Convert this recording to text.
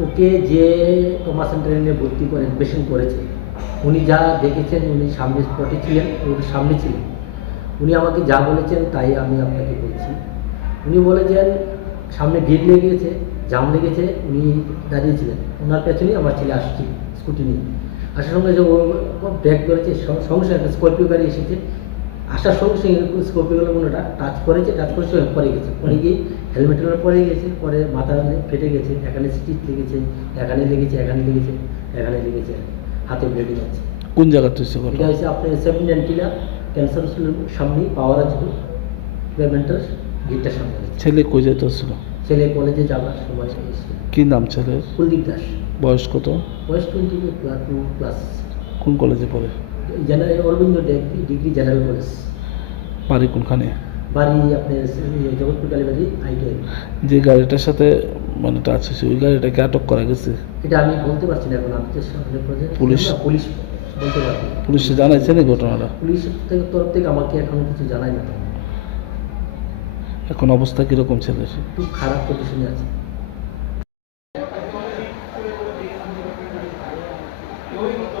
ওকে যে ট্রমা সেন্টারে ভর্তি করে অ্যাডমিশন করেছে, উনি যা দেখেছেন, উনি সামনে স্পটে ছিলেন, ওর সামনে ছিলেন। উনি আমাকে যা বলেছেন, তাই আমি আপনাকে বলছি। উনি বলেছেন, সামনে ভিড় লেগে গেছে জাম লেগেছে, উনি দাঁড়িয়েছিলেন। ওনার পেছনেই আমার ছেলে আসছে স্কুটি নিয়ে। আসার সঙ্গে যে ও ব্রেক করেছে স- সঙ্গে সঙ্গে একটা স্করপিও গাড়ি এসেছে আসার সঙ্গে সঙ্গে স্করপিও গাড়ি কোনোটা টাচ করেছে টাচ করে সঙ্গে পড়ে গেছে। পড়ে গিয়ে হেলমেটের পড়ে গেছে পরে মাথা ফেটে গেছে এখানে স্টিচ লেগেছে এখানে লেগেছে এখানে লেগেছে এখানে লেগেছে হাতে ব্লিডিং আছে কোন জায়গাতে হচ্ছে এটা হচ্ছে আপনার সেভেন নাইনটিনা ক্যান্সার হসপিটালের সামনে পাওয়ার আছে পেমেন্টের গেটটার সামনে ছেলে কই যেতে হচ্ছিল? ছেলে কলেজে যাবার সময় কি নাম ছেলের? কুলদীপ দাস। বয়স কত? বয়স টোয়েন্টি ক্লাস কোন কলেজে পড়ে? General Aurobindo degree general college. বাড়ি কোনখানে? বাড়ি আপনার জগৎপুর কালীবাড়ি আইটিআই। যে গাড়িটার সাথে মানে টাচ আছে ওই গাড়িটাকে আটক করা গেছে? এটা আমি বলতে পারছি না এখন পুলিশ? পুলিশ বলতে পারছি পুলিশে জানাইছে না ঘটনাটা? পুলিশের তরফ থেকে আমাকে এখন কিছু জানাই না। এখন অবস্থা কীরকম ছিল খুব খারাপ পজিশনে আছে। ওই মতো